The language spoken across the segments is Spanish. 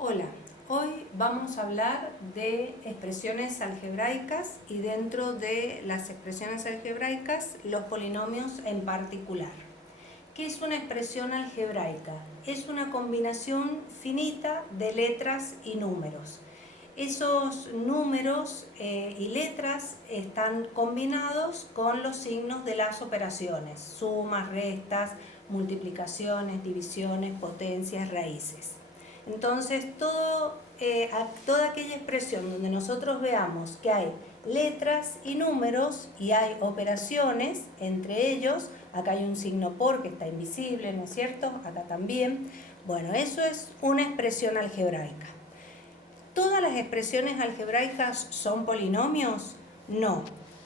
Hola, hoy vamos a hablar de expresiones algebraicas y dentro de las expresiones algebraicas los polinomios en particular. ¿Qué es una expresión algebraica? Es una combinación finita de letras y números. Esos números y letras están combinados con los signos de las operaciones, sumas, restas, multiplicaciones, divisiones, potencias, raíces. Entonces, toda aquella expresión donde nosotros veamos que hay letras y números y hay operaciones entre ellos, acá hay un signo por que está invisible, ¿no es cierto? Acá también. Bueno, eso es una expresión algebraica. ¿Todas las expresiones algebraicas son polinomios? No.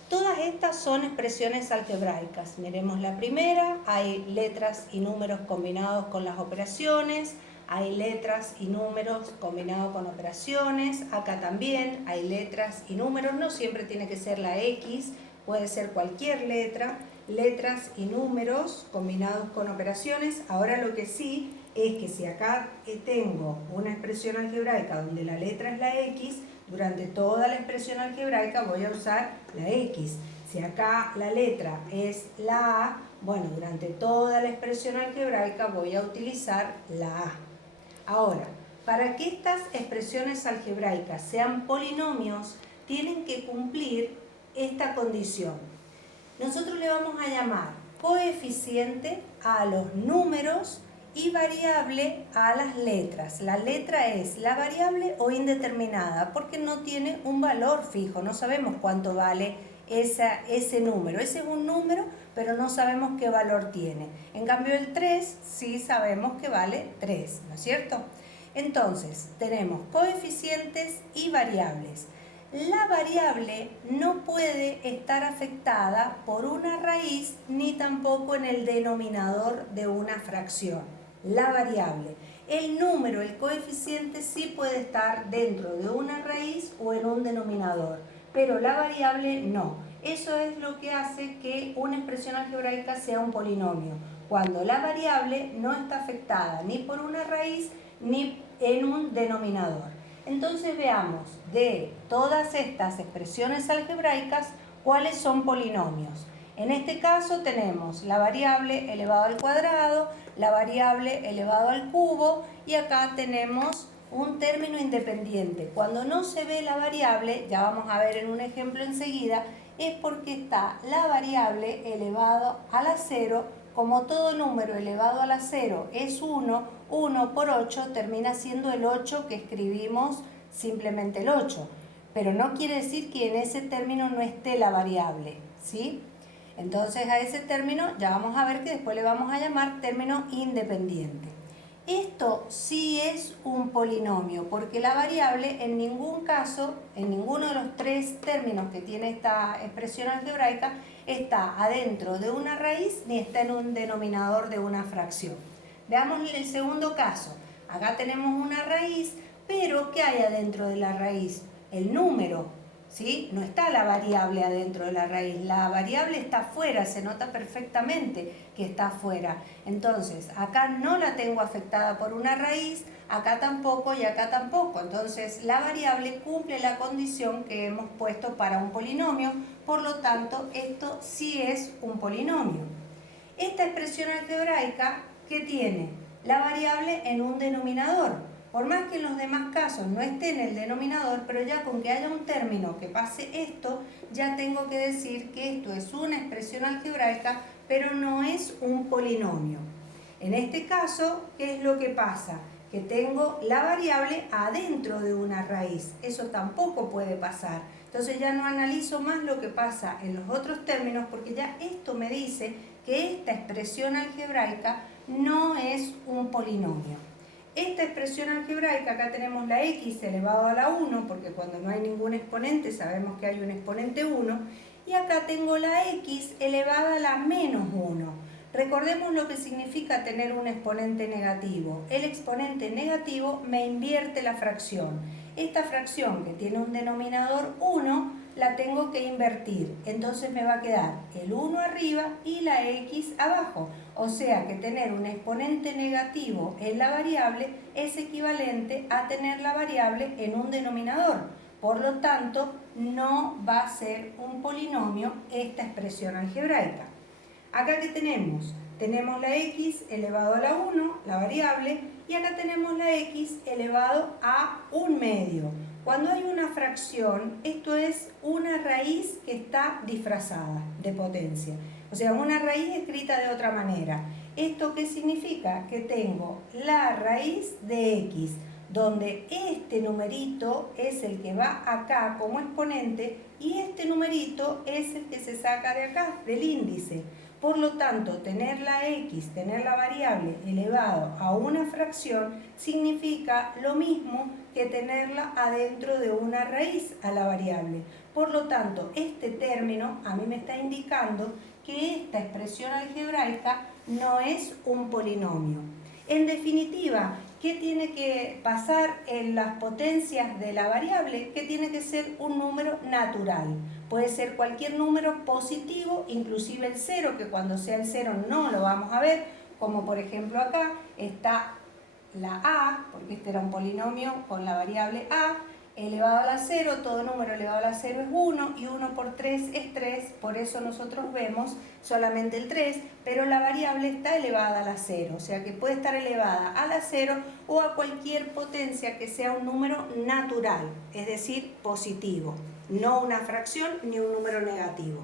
Todas estas son expresiones algebraicas. Miremos la primera, hay letras y números combinados con las operaciones, hay letras y números combinados con operaciones, acá también hay letras y números, no siempre tiene que ser la X, puede ser cualquier letra, letras y números combinados con operaciones. Ahora lo que sí es que si acá tengo una expresión algebraica donde la letra es la X, durante toda la expresión algebraica voy a usar la X. Si acá la letra es la A, bueno, durante toda la expresión algebraica voy a utilizar la A. Ahora, para que estas expresiones algebraicas sean polinomios, tienen que cumplir esta condición. Nosotros le vamos a llamar coeficiente a los números y variable a las letras. La letra es la variable o indeterminada porque no tiene un valor fijo, no sabemos cuánto vale ese número. Ese es un número, pero no sabemos qué valor tiene. En cambio el 3 sí sabemos que vale 3, ¿no es cierto? Entonces tenemos coeficientes y variables. La variable no puede estar afectada por una raíz ni tampoco en el denominador de una fracción. La variable. El número, el coeficiente sí puede estar dentro de una raíz o en un denominador, pero la variable no. Eso es lo que hace que una expresión algebraica sea un polinomio, cuando la variable no está afectada ni por una raíz ni en un denominador. Entonces veamos de todas estas expresiones algebraicas cuáles son polinomios. En este caso tenemos la variable elevado al cuadrado, la variable elevado al cubo y acá tenemos un término independiente. Cuando no se ve la variable, ya vamos a ver en un ejemplo enseguida, es porque está la variable elevado a la 0. Como todo número elevado a la 0 es 1, 1 por 8 termina siendo el 8 que escribimos simplemente el 8. Pero no quiere decir que en ese término no esté la variable, ¿sí? Entonces a ese término ya vamos a ver que después le vamos a llamar término independiente. Esto sí es un polinomio porque la variable en ningún caso, en ninguno de los tres términos que tiene esta expresión algebraica, está adentro de una raíz ni está en un denominador de una fracción. Veamos el segundo caso. Acá tenemos una raíz, pero ¿qué hay adentro de la raíz? El número. ¿Sí? No está la variable adentro de la raíz, la variable está afuera, se nota perfectamente que está afuera. Entonces, acá no la tengo afectada por una raíz, acá tampoco y acá tampoco. Entonces, la variable cumple la condición que hemos puesto para un polinomio, por lo tanto, esto sí es un polinomio. Esta expresión algebraica, ¿qué tiene? La variable en un denominador. Por más que en los demás casos no esté en el denominador, pero ya con que haya un término que pase esto, ya tengo que decir que esto es una expresión algebraica, pero no es un polinomio. En este caso, ¿qué es lo que pasa? Que tengo la variable adentro de una raíz. Eso tampoco puede pasar. Entonces ya no analizo más lo que pasa en los otros términos porque ya esto me dice que esta expresión algebraica no es un polinomio. Esta expresión algebraica, acá tenemos la x elevado a la 1, porque cuando no hay ningún exponente sabemos que hay un exponente 1, y acá tengo la x elevada a la menos 1. Recordemos lo que significa tener un exponente negativo. El exponente negativo me invierte la fracción. Esta fracción que tiene un denominador 1 la tengo que invertir. Entonces me va a quedar el 1 arriba y la x abajo. O sea que tener un exponente negativo en la variable es equivalente a tener la variable en un denominador. Por lo tanto, no va a ser un polinomio esta expresión algebraica. Acá ¿qué tenemos? Tenemos la x elevado a la 1, la variable, y acá tenemos la x elevado a 1/2. Cuando hay una fracción, esto es una raíz que está disfrazada de potencia. O sea, una raíz escrita de otra manera. ¿Esto qué significa? Que tengo la raíz de x, donde este numerito es el que va acá como exponente y este numerito es el que se saca de acá, del índice. Por lo tanto, tener la x, tener la variable elevado a una fracción, significa lo mismo que tenerla adentro de una raíz a la variable. Por lo tanto, este término a mí me está indicando que esta expresión algebraica no es un polinomio. En definitiva, ¿qué tiene que pasar en las potencias de la variable? Que tiene que ser un número natural. Puede ser cualquier número positivo, inclusive el 0, que cuando sea el 0 no lo vamos a ver, como por ejemplo acá está la a, porque este era un polinomio con la variable a, elevado a la 0, todo número elevado a la 0 es 1, y 1 por 3 es 3, por eso nosotros vemos solamente el 3, pero la variable está elevada a la 0, o sea que puede estar elevada a la 0 o a cualquier potencia que sea un número natural, es decir, positivo, no una fracción ni un número negativo.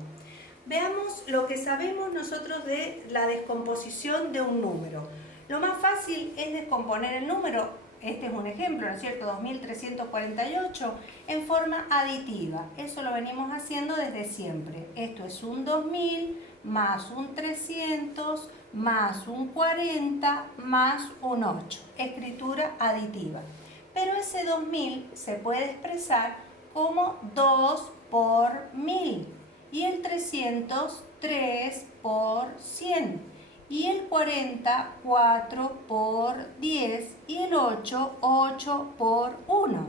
Veamos lo que sabemos nosotros de la descomposición de un número. Lo más fácil es descomponer el número. Este es un ejemplo, ¿no es cierto? 2348 en forma aditiva. Eso lo venimos haciendo desde siempre. Esto es un 2000 más un 300 más un 40 más un 8. Escritura aditiva. Pero ese 2000 se puede expresar como 2 por 1000 y el 300 3 por 100. Y el 40, 4 por 10 y el 8, 8 por 1.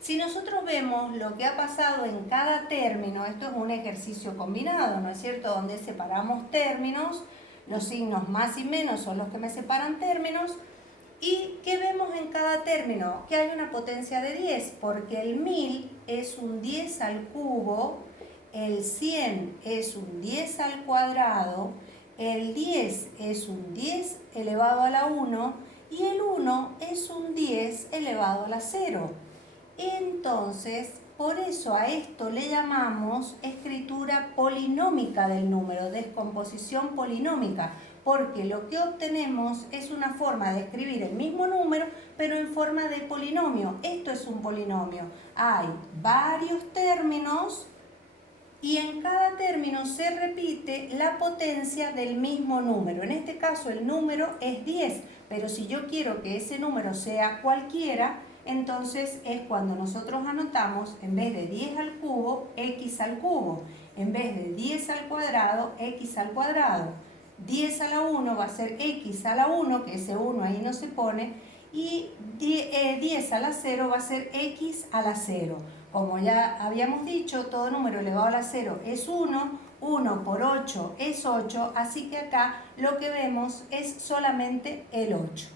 Si nosotros vemos lo que ha pasado en cada término, esto es un ejercicio combinado, ¿no es cierto? Donde separamos términos, los signos más y menos son los que me separan términos. ¿Y qué vemos en cada término? Que hay una potencia de 10, porque el 1000 es un 10 al cubo, el 100 es un 10 al cuadrado, el 10 es un 10 elevado a la 1 y el 1 es un 10 elevado a la 0. Entonces, por eso a esto le llamamos escritura polinómica del número, descomposición polinómica, porque lo que obtenemos es una forma de escribir el mismo número, pero en forma de polinomio. Esto es un polinomio. Hay varios términos y en cada término se repite la potencia del mismo número. En este caso el número es 10, pero si yo quiero que ese número sea cualquiera, entonces es cuando nosotros anotamos, en vez de 10 al cubo, x al cubo. En vez de 10 al cuadrado, x al cuadrado. 10 a la 1 va a ser x a la 1, que ese 1 ahí no se pone, y 10 a la 0 va a ser x a la 0. Como ya habíamos dicho, todo número elevado a la 0 es 1, 1 por 8 es 8, así que acá lo que vemos es solamente el 8.